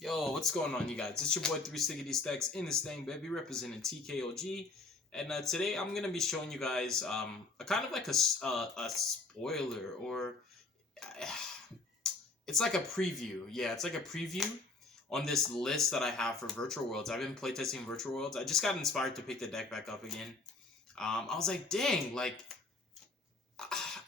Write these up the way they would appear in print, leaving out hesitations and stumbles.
Yo, what's going on, you guys? It's your boy 360 Stacks in this thing, baby, representing TKOG. And today I'm gonna be showing you guys a kind of like a spoiler, or uh, it's like a preview. Yeah, it's like a preview on this list that I have for Virtual Worlds. I've been playtesting Virtual Worlds. I just got inspired to pick the deck back up again. I was like, dang, like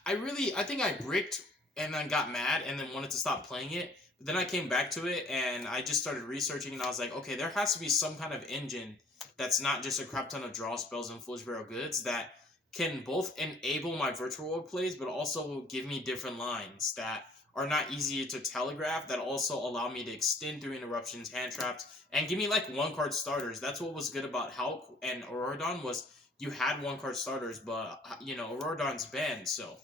I think I bricked and then got mad and then wanted to stop playing it. But then I came back to it and I just started researching and I was like, okay, there has to be some kind of engine that's not just a crap ton of draw spells and foolish barrel goods that can both enable my virtual world plays but also give me different lines that are not easy to telegraph, that also allow me to extend through interruptions, hand traps, and give me like one card starters. That's what was good about Hulk and Auroradon, was you had one card starters, but Auroradon's banned, so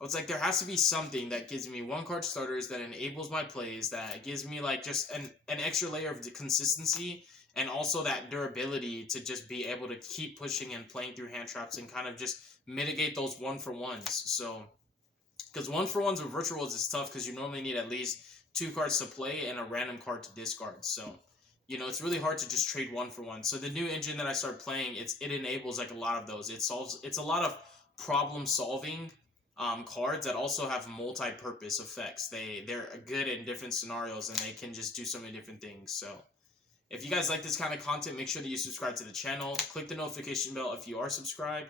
it's like there has to be something that gives me one card starters, that enables my plays, that gives me like just an extra layer of consistency, and also that durability to just be able to keep pushing and playing through hand traps and kind of just mitigate those one for ones. So, because one for ones with virtual worlds is tough because you normally need at least two cards to play and a random card to discard. So, it's really hard to just trade one for one. So the new engine that I start playing, it enables like a lot of those. It's a lot of problem solving cards that also have multi-purpose effects. They're good in different scenarios and they can just do so many different things. So if you guys like this kind of content, make sure that you subscribe to the channel. Click the notification bell if you are subscribed.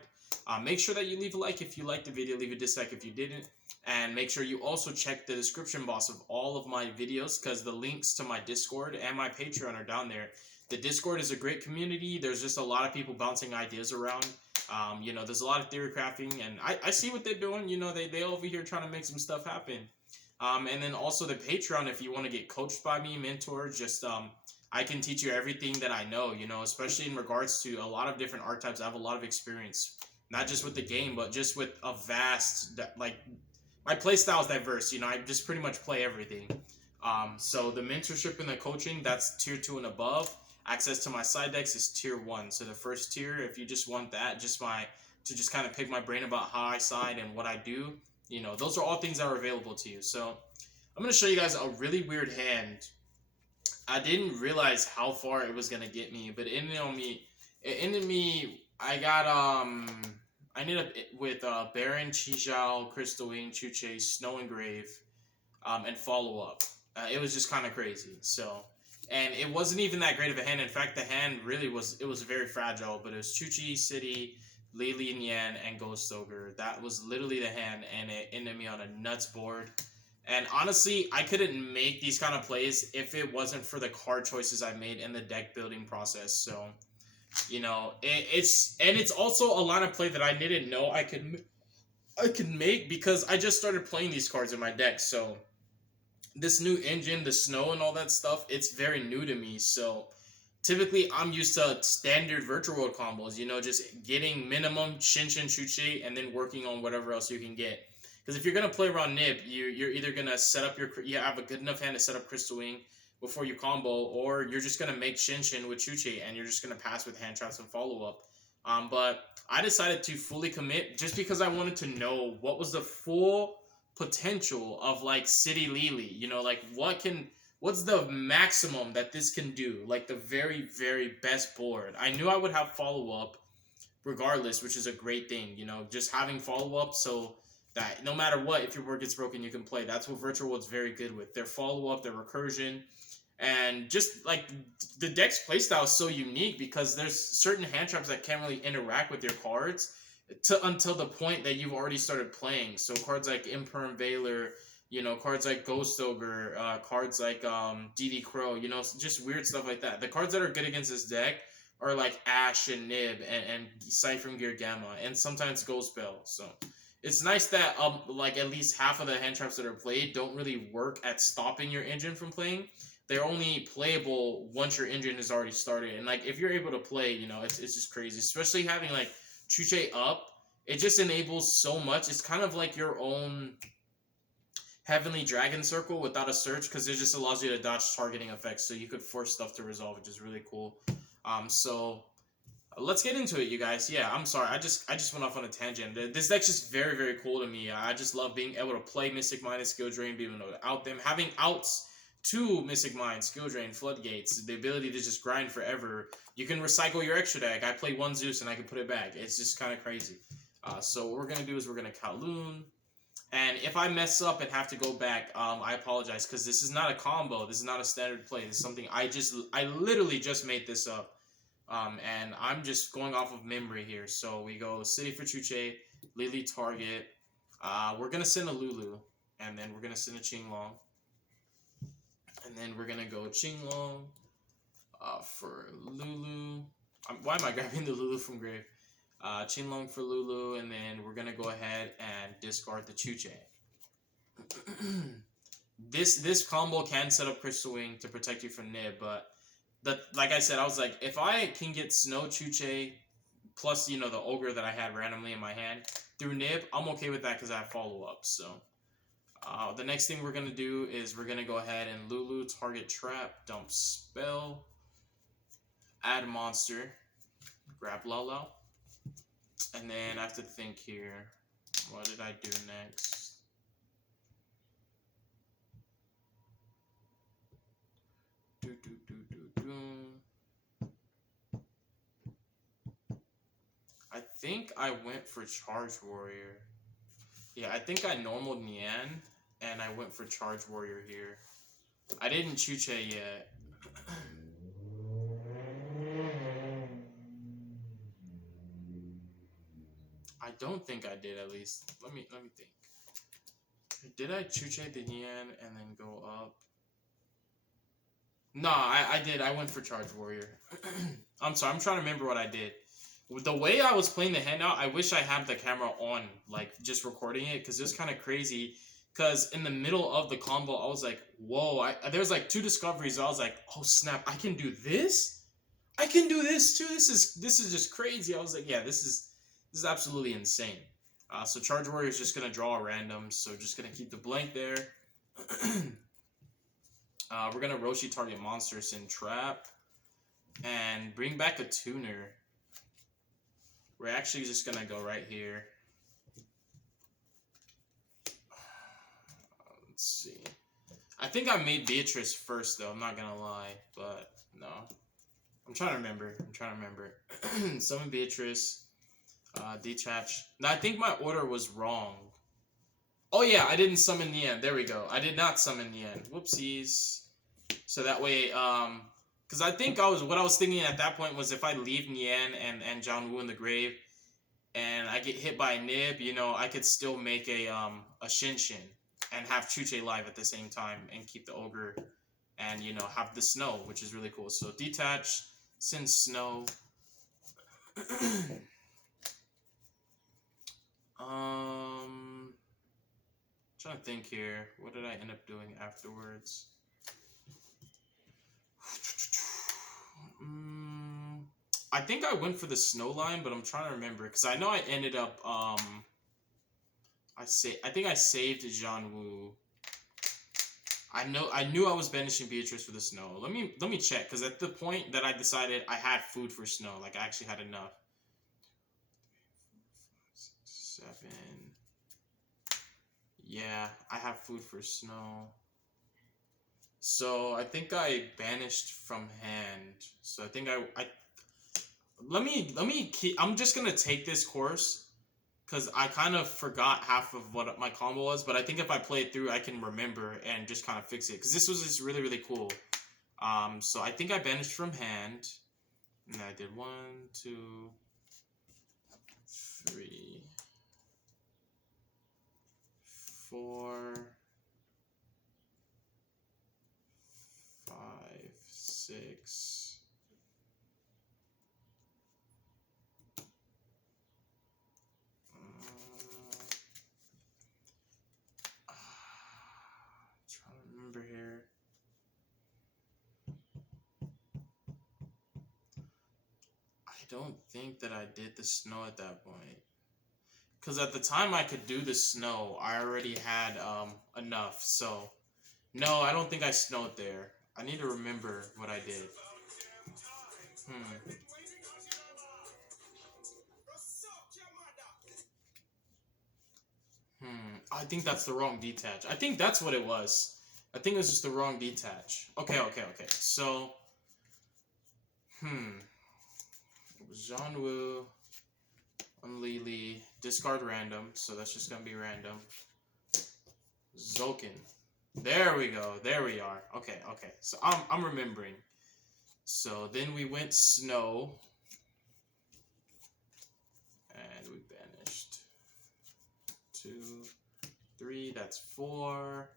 Make sure that you leave a like if you liked the video, leave a dislike if you didn't. And make sure you also check the description box of all of my videos, because the links to my Discord and my Patreon are down there. The Discord is a great community. There's just a lot of people bouncing ideas around. There's a lot of theory crafting, and I see what they're doing. They over here trying to make some stuff happen. And then also the Patreon, if you want to get coached by me, mentored, just I can teach you everything that I know, especially in regards to a lot of different archetypes. I have a lot of experience, not just with the game, but just with a vast, like, my play style is diverse. I just pretty much play everything. So the mentorship and the coaching, that's tier 2 and above. Access to my side decks is tier 1. So the first tier, if you just want that, to just kind of pick my brain about how I side and what I do, those are all things that are available to you. So I'm going to show you guys a really weird hand. I didn't realize how far it was going to get me, but it ended me, I ended up with Baron, Chijao, Crystal Wing, Chuche, Snow Engrave, and Follow Up. It was just kind of crazy. So, and it wasn't even that great of a hand. In fact, the hand really was very fragile. But it was Chuchi, City, Lily and Yan, and Ghost Ogre. That was literally the hand, and it ended me on a nuts board. And honestly, I couldn't make these kind of plays if it wasn't for the card choices I made in the deck building process. So, it's also a line of play that I didn't know I could make, because I just started playing these cards in my deck. So this new engine, the snow and all that stuff, it's very new to me. So typically I'm used to standard virtual world combos, just getting minimum Shinshin Chuchi and then working on whatever else you can get. Because if you're gonna play around Nib, you're either gonna set up you have a good enough hand to set up Crystal Wing before you combo, or you're just gonna make Shinshin with Chuchi and you're just gonna pass with hand traps and follow up. But I decided to fully commit just because I wanted to know what was the full potential of like City Lily. Like what's the maximum that this can do? Like the very, very best board. I knew I would have follow up regardless, which is a great thing. Just having follow up, so that no matter what, if your board gets broken, you can play. That's what Virtual World's very good with. Their follow up, their recursion, and just like the deck's playstyle is so unique because there's certain hand traps that can't really interact with your cards until the point that you've already started playing. So cards like Imperm Veiler, cards like Ghost Ogre, cards like DD Crow, just weird stuff like that. The cards that are good against this deck are like Ash and Nib and Siphon Gear Gamma, and sometimes Ghost Bell. So it's nice that like at least half of the hand traps that are played don't really work at stopping your engine from playing. They're only playable once your engine is already started. And like if you're able to play, it's just crazy. Especially having like Chuche up, it just enables so much. It's kind of like your own Heavenly Dragon Circle without a search, because it just allows you to dodge targeting effects, so you could force stuff to resolve, which is really cool. So let's get into it, you guys. Yeah, I'm sorry, I just went off on a tangent. This deck's just very, very cool to me. I just love being able to play Mystic Minus, Skill Drain, being able to out them, having outs 2 Mystic Mine, Skill Drain, Floodgates, the ability to just grind forever. You can recycle your extra deck. I play 1 Zeus and I can put it back. It's just kind of crazy. So what we're going to do is we're going to Kowloon. And if I mess up and have to go back, I apologize, because this is not a combo. This is not a standard play. This is something I literally just made this up. And I'm just going off of memory here. So we go City for Chuche, Lily target. We're going to send a Lulu. And then we're going to send a Qinglong. And then we're going to go Qinglong for Lulu. Why am I grabbing the Lulu from grave? Qinglong for Lulu, and then we're gonna go ahead and discard the Chuche. This combo can set up Crystal Wing to protect you from Nib, but like I said, I was like, if I can get Snow Chuche plus the Ogre that I had randomly in my hand through Nib, I'm okay with that because I have follow up. So the next thing we're gonna do is we're gonna go ahead and Lulu target trap, dump spell, add monster, grab Lolo. And then I have to think here. What did I do next? I think I went for Charge Warrior. Yeah, I think I normaled Nian, and I went for Charge Warrior here. I didn't Chuche yet. I don't think I did, at least. Let me think. Did I Chuche the Nian and then go up? Nah, I did. I went for Charge Warrior. I'm sorry, I'm trying to remember what I did. The way I was playing the handout, I wish I had the camera on, like, just recording it, because it was kind of crazy. Because in the middle of the combo, I was like, whoa. There's like 2 discoveries. I was like, oh, snap, I can do this? I can do this, too? This is just crazy. I was like, yeah, this is absolutely insane. So Charge Warrior is just going to draw a random, so just going to keep the blank there. We're going to Roshi target monsters in trap and bring back a tuner. We're actually just going to go right here. Let's see. I think I made Beatrice first, though. I'm not going to lie, but no. I'm trying to remember. Summon Beatrice. Detach. Now, I think my order was wrong. Oh, yeah, I didn't summon Nian. There we go. I did not summon Nian. Whoopsies. So that way, because I think what I was thinking at that point was if I leave Nian and John Woo in the grave and I get hit by a Nib, I could still make a Shinshin and have Chuche live at the same time and keep the Ogre and, have the Snow, which is really cool. So detach, send Snow. Trying to think here. What did I end up doing afterwards? I think I went for the Snow line, but I'm trying to remember because I know I ended up I think I saved Jean Wu. I knew I was banishing Beatrice for the Snow. Let me check because at the point that I decided I had food for Snow, like I actually had enough. 7. Yeah, I have food for Snow. So I think I banished from hand. So I think let me keep. I'm just gonna take this course because I kind of forgot half of what my combo was. But I think if I play it through, I can remember and just kind of fix it because this was just really cool. So I think I banished from hand, and I did 1, 2, 3, 4, 5, 6. Trying to remember here. I don't think that I did the Snow at that point. Because at the time I could do the Snow, I already had enough. So, no, I don't think I snowed there. I need to remember what I did. I think that's the wrong detach. I think that's what it was. I think it was just the wrong detach. Okay. So, Jean-Wu, Lily, discard random, so that's just gonna be random. Zoken. There we go. There we are. Okay. So I'm remembering. So then we went snow. And we banished 2, 3, that's 4.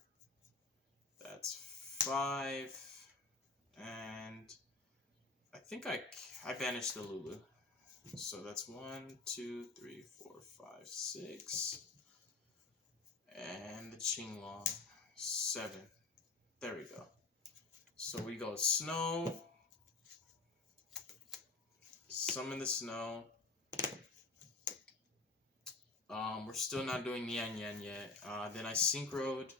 That's 5. And I think I banished the Lulu. So that's 1, 2, 3, 4, 5, 6. And the Qinglong, 7. There we go. So we go snow. Summon the snow. We're still not doing Nian Yan yet. Then I synchroed.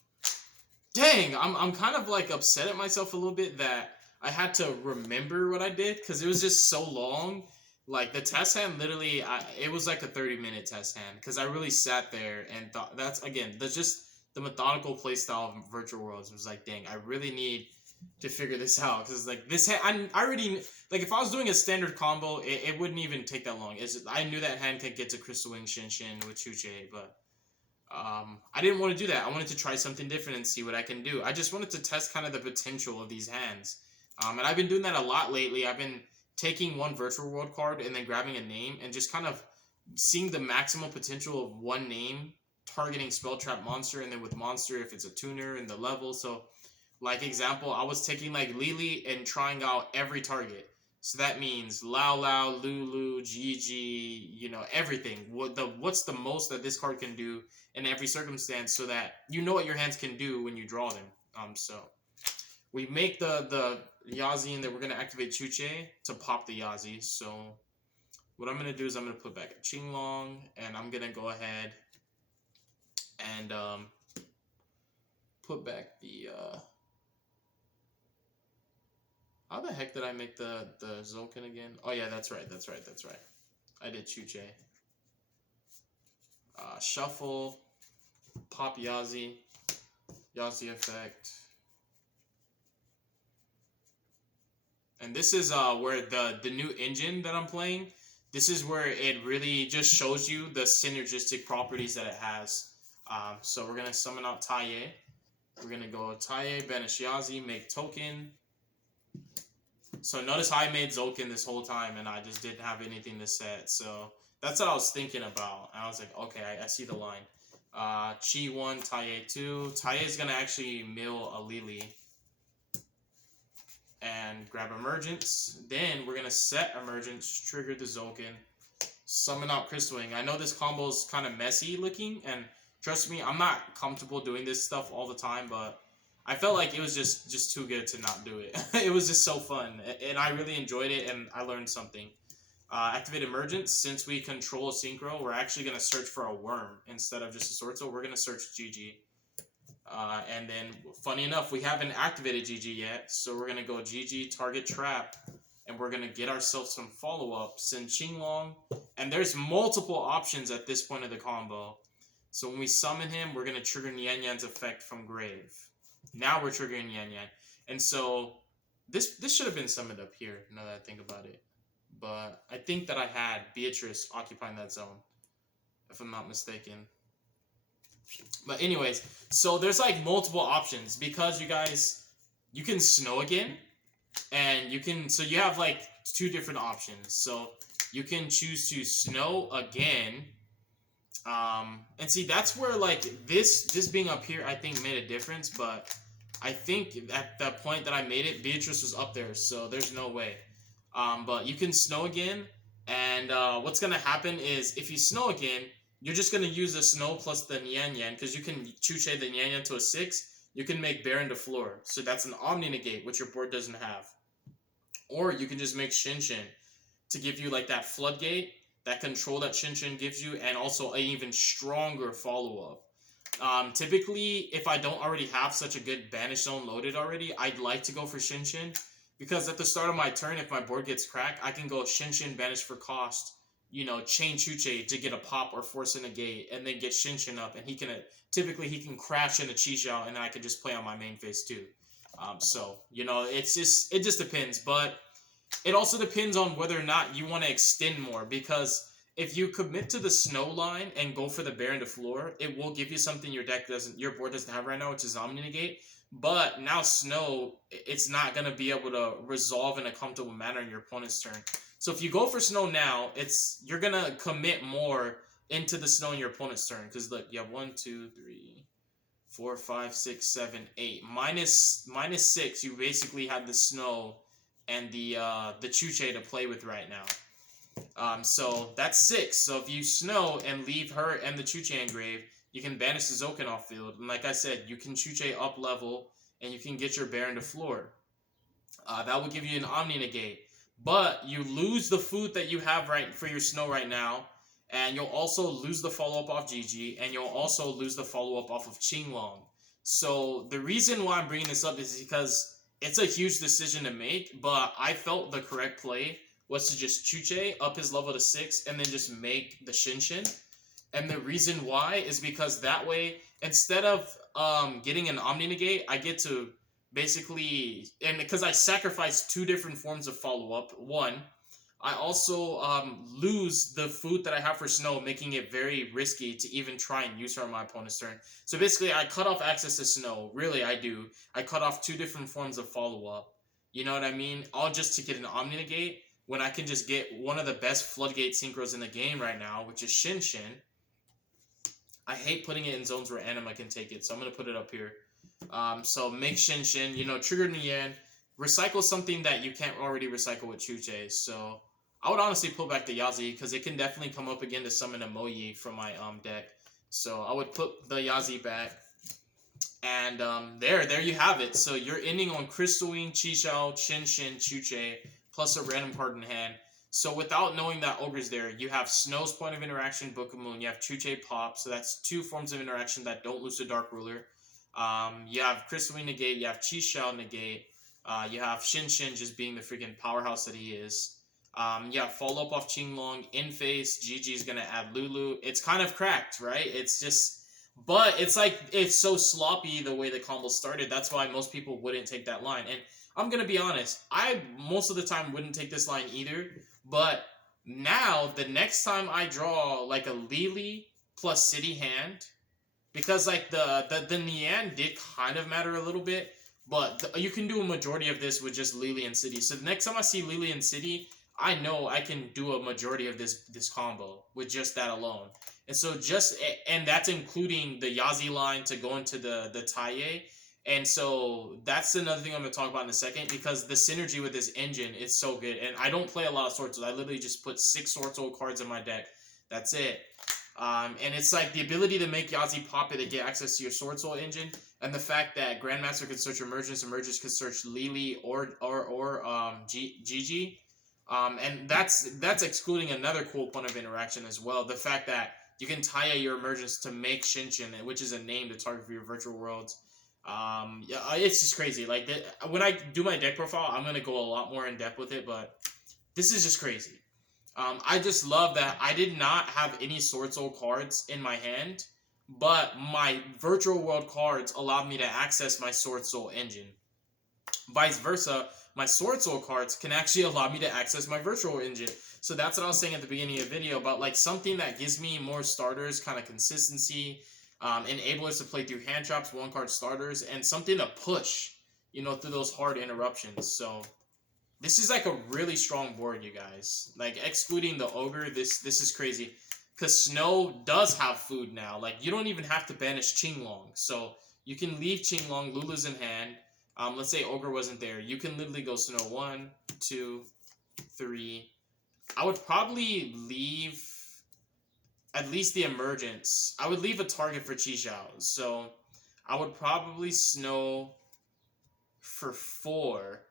Dang, I'm kind of like upset at myself a little bit that I had to remember what I did because it was just so long. Like the test hand, literally, it was like a 30-minute test hand because I really sat there and thought that's just the methodical playstyle of Virtual Worlds. It was like, dang, I really need to figure this out because like this hand, I already like if I was doing a standard combo, it wouldn't even take that long. It's just, I knew that hand could get to Crystal Wing Shinshin with Chuche, but I didn't want to do that. I wanted to try something different and see what I can do. I just wanted to test kind of the potential of these hands. And I've been doing that a lot lately. I've been taking one Virtual World card and then grabbing a name and just kind of seeing the maximum potential of one name, targeting Spell Trap Monster, and then with Monster if it's a tuner and the level. So, like example, I was taking like Lily and trying out every target. So that means Lao Lao, Lulu, Gigi, you know, everything. What's the most that this card can do in every circumstance so that you know what your hands can do when you draw them. So we make the Yazi and then we're going to activate Chuche to pop the Yazi. So what I'm going to do is I'm going to put back a Qinglong and I'm going to go ahead and put back the... How the heck did I make the Zoken again? Oh yeah, that's right. I did Chuche. Shuffle, pop Yazi effect. And this is where the new engine that I'm playing, this is where it really just shows you the synergistic properties that it has. So we're going to summon out Taiye. We're going to go Taiye, banish Yazi, make token. So notice how I made Zoken this whole time and I just didn't have anything to set. So that's what I was thinking about. I was like, okay, I see the line. Chi 1, Taiye 2. Taiye is going to actually mill a Lily and grab Emergence. Then we're going to set Emergence, trigger the Zoken, summon out Crystal Wing. I know this combo is kind of messy looking, and trust me, I'm not comfortable doing this stuff all the time, but I felt like it was just too good to not do it. It was just so fun, and I really enjoyed it, and I learned something. Activate Emergence. Since we control a Synchro, we're actually going to search for a Worm instead of just a Sword Soul. We're going to search GG. And then, funny enough, we haven't activated GG yet, so we're going to go GG, target trap, and we're going to get ourselves some follow-up. Send Qinglong, and there's multiple options at this point of the combo. So when we summon him, we're going to trigger Nian Yan's effect from Grave. Now we're triggering Nian Yan. And so, this should have been summoned up here, now that I think about it. But I think that I had Beatrice occupying that zone, if I'm not mistaken. But anyways, so there's like multiple options because you can snow again, and so you have like 2 different options. So you can choose to snow again, and see that's where like this being up here I think made a difference. But I think at the point that I made it, Beatrice was up there, so there's no way. But you can snow again, and what's gonna happen is if you snow again, you're just going to use the snow plus the Nian Yan, because you can Chuche the Nian Yan to a 6. You can make Baron to floor. So that's an Omni Negate, which your board doesn't have. Or you can just make Shinshin to give you like that floodgate, that control that Shinshin gives you, and also an even stronger follow-up. Typically, if I don't already have such a good Banish Zone loaded already, I'd like to go for Shinshin. Because at the start of my turn, if my board gets cracked, I can go Shinshin, Banish for cost, you know, chain Chuche to get a pop or force a negate, and then get Shinshin up, and he can typically he can crash into Chi and then I can just play on my main phase too. So you know, it just depends, but it also depends on whether or not you want to extend more, because if you commit to the snow line and go for the Baron to floor, it will give you something your board doesn't have right now, which is Omni Negate. But now snow, it's not gonna be able to resolve in a comfortable manner in your opponent's turn. So if you go for snow now, you're gonna commit more into the snow in your opponent's turn. Because look, you have 1, 2, 3, 4, 5, 6, 7, 8. Minus 6, you basically have the snow and the Chuche to play with right now. So that's 6. So if you snow and leave her and the Chuche engraved, you can banish the Zoken off field. And like I said, you can Chuche up level and you can get your Baron to floor. That will give you an Omni Negate. But you lose the food that you have right for your snow right now. And you'll also lose the follow-up off Gigi. And you'll also lose the follow-up off of Qinglong. So the reason why I'm bringing this up is because it's a huge decision to make. But I felt the correct play was to just Chuche up his level to 6 and then just make the Shinshin. And the reason why is because that way, instead of getting an Omni Negate, I get to basically, and because I sacrifice 2 different forms of follow-up. One, I also lose the food that I have for snow, making it very risky to even try and use her on my opponent's turn. So basically, I cut off access to snow. Really, I do. I cut off 2 different forms of follow-up. You know what I mean? All just to get an Omni Negate, when I can just get one of the best floodgate synchros in the game right now, which is Shinshin. I hate putting it in zones where Anima can take it, so I'm going to put it up here. So make Shinshin, you know, trigger Nian, recycle something that you can't already recycle with Chuche. So I would honestly pull back the Yazi, because it can definitely come up again to summon a Moyi from my deck. So I would put the Yazi back. And there you have it. So you're ending on Crystal Wing, Chixiao, Shinshin, Chuche, plus a random card in hand. So without knowing that Ogre's there, you have Snow's Point of Interaction, Book of Moon. You have Chuche Pop, so that's 2 forms of interaction that don't lose to Dark Ruler. You have Crystal Wing Negate, you have Chixiao Negate, you have Shinshin just being the freaking powerhouse that he is. You have follow-up off Qinglong, in face, Gigi's gonna add Lulu. It's kind of cracked, right? It's just... But it's like, it's so sloppy the way the combo started. That's why most people wouldn't take that line. And I'm going to be honest, I most of the time wouldn't take this line either. But now, the next time I draw like a Lily plus City hand, because like the Nian did kind of matter a little bit, but you can do a majority of this with just Lily and City. So the next time I see Lily and City, I know I can do a majority of this combo with just that alone. And so and that's including the Yazi line to go into the Taiye. And so that's another thing I'm going to talk about in a second, because the synergy with this engine is so good. And I don't play a lot of Sword Soul. I literally just put 6 Sword Soul cards in my deck. That's it. And it's like the ability to make Yazi pop it to get access to your Sword Soul engine, and the fact that Grandmaster can search Emergence can search Lily or Gigi. And that's excluding another cool point of interaction as well. The fact that you can tie your Emergence to make Shinshin, which is a name to target for your virtual worlds. Yeah, it's just crazy. Like, when I do my deck profile, I'm gonna go a lot more in depth with it, but this is just crazy. I just love that I did not have any Sword Soul cards in my hand, but my virtual world cards allowed me to access my Sword Soul engine. Vice versa, my Sword Soul cards can actually allow me to access my virtual engine. So that's what I was saying at the beginning of the video about like something that gives me more starters, kind of consistency, enablers to play through hand traps, 1-card starters, and something to push, you know, through those hard interruptions. So this is like a really strong board, you guys. Like, excluding the Ogre, this is crazy. Because Snow does have food now. Like, you don't even have to banish Qinglong. So you can leave Qinglong, Lulu's in hand. Let's say Ogre wasn't there. You can literally go Snow 1, 2, 3. I would probably leave at least the Emergence. I would leave a target for Chixiao. So I would probably Snow for 4.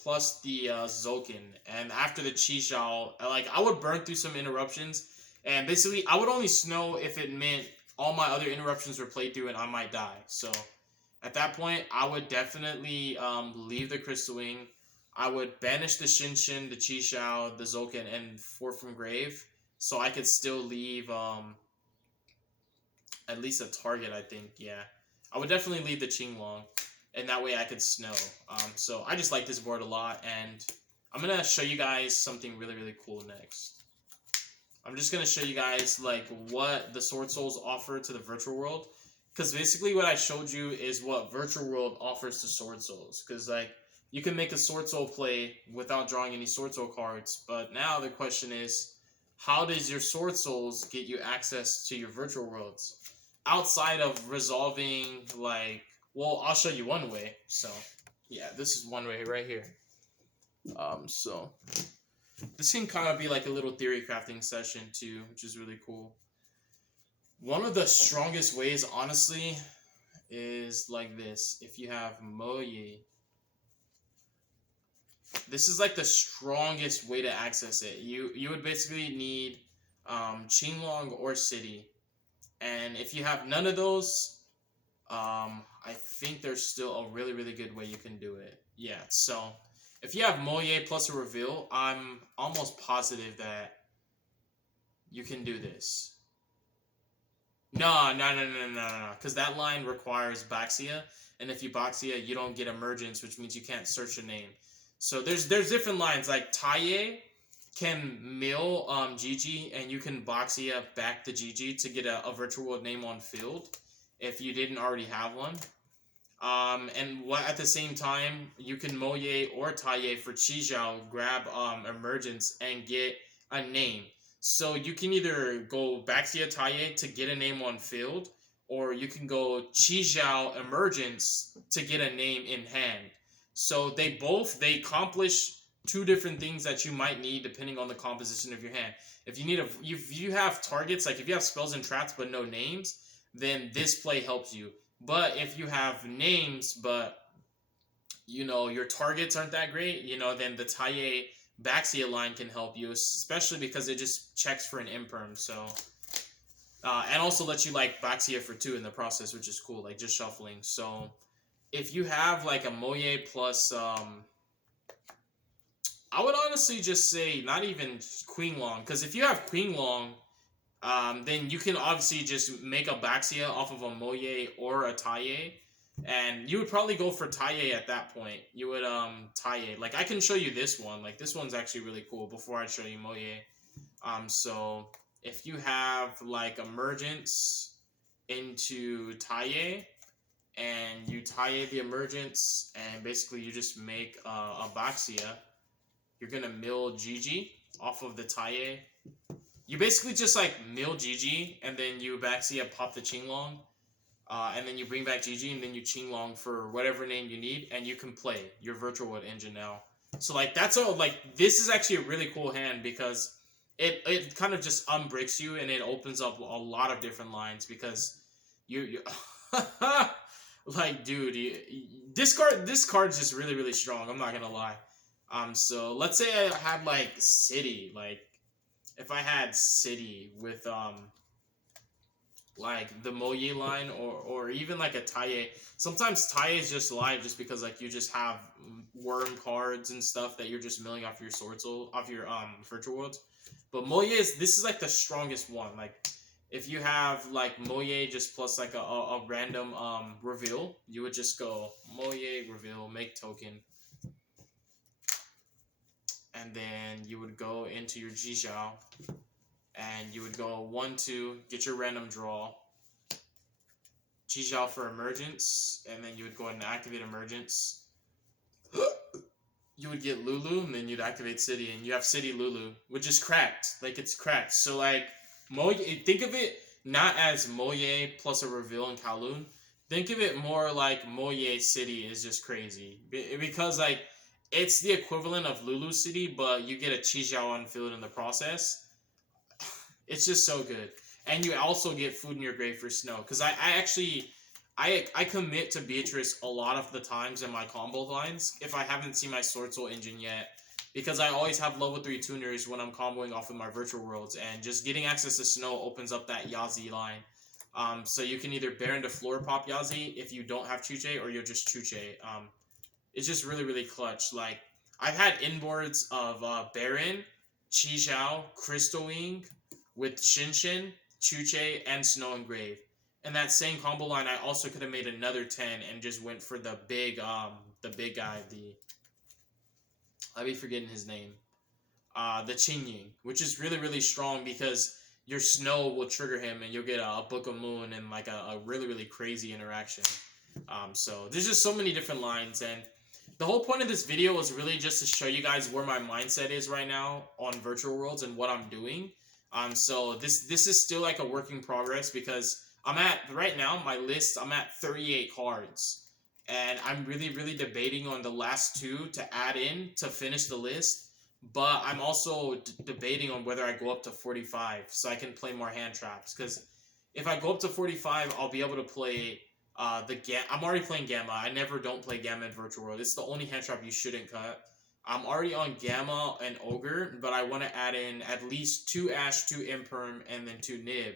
Plus the Zoken, and after the Chixiao, like, I would burn through some interruptions, and basically I would only Snow if it meant all my other interruptions were played through and I might die. So at that point, I would definitely leave the Crystal Wing. I would banish the Shinshin, the Chixiao, the Zolkin, and 4 from grave, so I could still leave at least a target. I think, yeah, I would definitely leave the Qinglong, and that way I could snow. So I just like this board a lot, and I'm gonna show you guys something really, really cool next. I'm just gonna show you guys like what the Sword Souls offer to the virtual world, because basically what I showed you is what virtual world offers to Sword Souls. Because like you can make a Sword Soul play without drawing any Sword Soul cards, but now the question is, how does your Sword Souls get you access to your virtual worlds outside of resolving like? Well, I'll show you one way. So yeah, this is one way right here. So this can kind of be like a little theory crafting session too, which is really cool. One of the strongest ways, honestly, is like this. If you have Moye, this is like the strongest way to access it. You would basically need Qinglong or City, and if you have none of those, I think there's still a really, really good way you can do it. Yeah, so if you have Moye plus a reveal, I'm almost positive that you can do this. No, because that line requires Baxia, and if you Baxia, you don't get Emergence, which means you can't search a name. So there's different lines, like Taiye can mill Gigi, and you can Baxia back the Gigi to get a virtual world name on field if you didn't already have one. And at the same time, you can Moye or Taiye for Chixiao, grab Emergence and get a name. So you can either go Baxia Taiye to get a name on field, or you can go Chixiao Emergence to get a name in hand. So they accomplish two different things that you might need depending on the composition of your hand. If you have targets, like if you have spells and traps but no names, then this play helps you. But if you have names but your targets aren't that great, then the Taiye Baxia line can help you, especially because it just checks for an imperm. So and also lets you like Baxia for 2 in the process, which is cool, like just shuffling. So if you have like a Moye plus I would honestly just say not even Qinglong, because if you have Qinglong, then you can obviously just make a Baxia off of a Moye or a Taiye, and you would probably go for Taiye at that point. You would Taiye. Like I can show you this one. Like this one's actually really cool before I show you Moye. So if you have like Emergence into Taiye, and you Taiye the Emergence, and basically you just make a Baxia, you're gonna mill Gigi off of the Taiye. You basically just like mill Gigi, and then you Baxia pop the Qinglong, and then you bring back Gigi, and then you Qinglong for whatever name you need, and you can play your Virtual Wood engine now. So like that's all. Like this is actually a really cool hand because it kind of just unbricks you, and it opens up a lot of different lines because you like dude, this card's just really, really strong. I'm not gonna lie. So let's say I had like City, like if I had City with like the Moye line, or even like a Taiye. Sometimes Taiye is just live just because like you just have worm cards and stuff that you're just milling off your Sword Soul, off your virtual worlds. But Moye this is like the strongest one. Like if you have like Moye just plus like a random reveal, you would just go Moye reveal, make token. And then you would go into your Jixiao, and you would go 1-2, get your random draw, Jixiao for Emergence, and then you would go ahead and activate Emergence. You would get Lulu, and then you'd activate City, and you have City Lulu, which is cracked. Like, it's cracked. So, like, Moye, think of it not as Moye plus a reveal in Kowloon. Think of it more like Moye City is just crazy. Because, like, it's the equivalent of Lulu City, but you get a Chixiao on field in the process. It's just so good. And you also get food in your grave for snow. Because I commit to Beatrice a lot of the times in my combo lines if I haven't seen my Sword Soul engine yet. Because I always have level 3 tuners when I'm comboing off of my virtual worlds. And just getting access to snow opens up that Yazi line. So you can either bear into floor pop Yazi if you don't have Chuche, or you'll just Chuche. It's just really, really clutch. Like, I've had inboards of Baron, Chi Zhao, Crystal Wing with Shinshin, Chuche, and Snow Engrave. And that same combo line, I also could have made another 10 and just went for the big guy, I'll be forgetting his name, the Qingying, which is really really strong because your Snow will trigger him and you'll get a Book of Moon and like a really really crazy interaction. So there's just so many different lines, and the whole point of this video was really just to show you guys where my mindset is right now on virtual worlds and what I'm doing. So this is still like a work in progress because I'm at right now my list. I'm at 38 cards, and I'm really really debating on the last two to add in to finish the list. But I'm also debating on whether I go up to 45 so I can play more hand traps. Because if I go up to 45, I'll be able to play I'm already playing Gamma. I never don't play Gamma in Virtual World. It's the only hand trap you shouldn't cut. I'm already on Gamma and Ogre, but I want to add in at least 2 Ash, 2 Imperm, and then 2 Nib.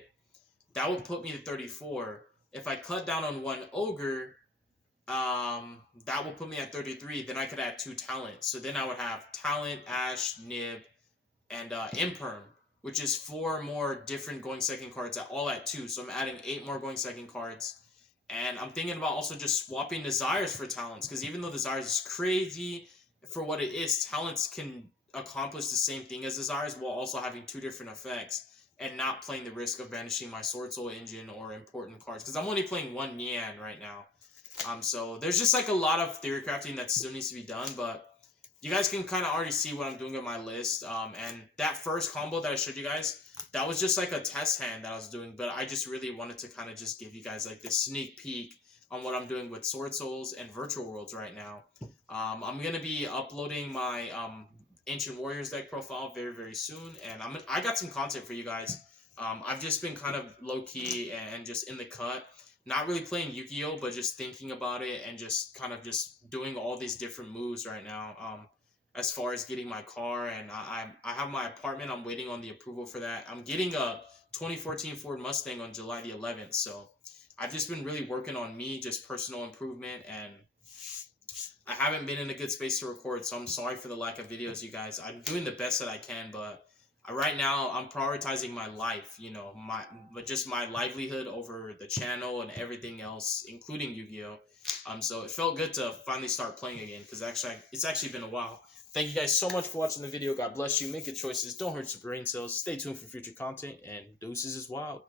That would put me to 34. If I cut down on 1 Ogre, that will put me at 33. Then I could add 2 Talent. So then I would have Talent, Ash, Nib, and Imperm, which is 4 more different going second cards all at 2. So I'm adding 8 more going second cards. And I'm thinking about also just swapping Desires for Talents, because even though Desires is crazy for what it is, Talents can accomplish the same thing as Desires while also having 2 different effects and not playing the risk of banishing my Sword Soul Engine or important cards, because I'm only playing 1 Nian right now. So there's just like a lot of theory crafting that still needs to be done, but you guys can kind of already see what I'm doing with my list. And that first combo that I showed you guys, that was just like a test hand that I was doing, but I just really wanted to kind of just give you guys like this sneak peek on what I'm doing with Sword Souls and Virtual Worlds right now. I'm going to be uploading my Ancient Warriors deck profile very, very soon, and I got some content for you guys. I've just been kind of low-key and just in the cut, not really playing Yu-Gi-Oh, but just thinking about it and just kind of just doing all these different moves right now. As far as getting my car, and I have my apartment. I'm waiting on the approval for that. I'm getting a 2014 Ford Mustang on July the 11th. So I've just been really working on me, just personal improvement, and I haven't been in a good space to record. So I'm sorry for the lack of videos, you guys. I'm doing the best that I can, but right now I'm prioritizing my life, just my livelihood over the channel and everything else, including Yu-Gi-Oh. So it felt good to finally start playing again, because it's actually been a while. Thank you guys so much for watching the video. God bless you. Make good choices. Don't hurt your brain cells. Stay tuned for future content, and deuces is wild.